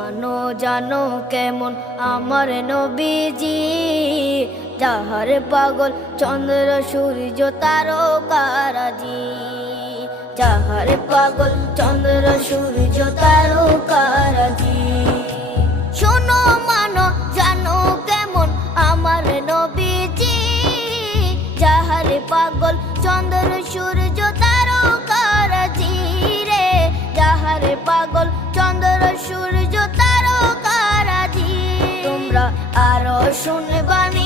মানো জানো কেমন আমার নবীজি, যাহার পাগল চন্দ্র সূর্য তারকারাজি, যাহার পাগল চন্দ্র সূর্য তারকারাজি। শোনো মানো জানো কেমন আমার নবীজি, যাহার পাগল চন্দ্র সূর্য তারকারাজি রে, যাহার পাগল চন্দ্র সূর্য তারকারাজি। তোমরা আরো শুনবানি